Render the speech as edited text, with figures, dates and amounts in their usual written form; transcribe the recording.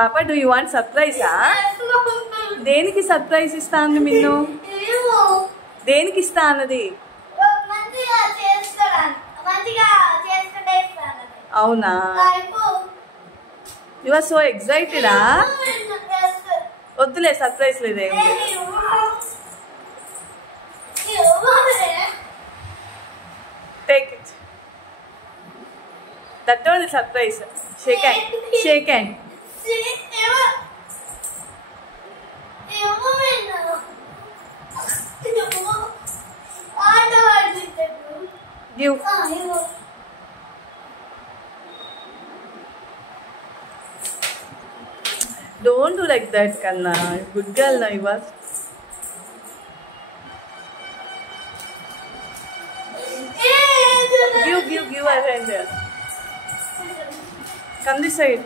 పాపా do you want సర్ప్రైజా? దేనికి surprise ఇస్తా అంది మిన్ను? దేనికి ఇస్తా అన్నది? అవునా? యు ఆర్ సో ఎక్సైటెడా? వద్దులే, సర్ప్రైజ్ లేదేం. Take it. That was the surprise. Shake hand, shake hand. Give. Don't do like that, Kanna. Good girl, now you are. Give her hand there. Come this side.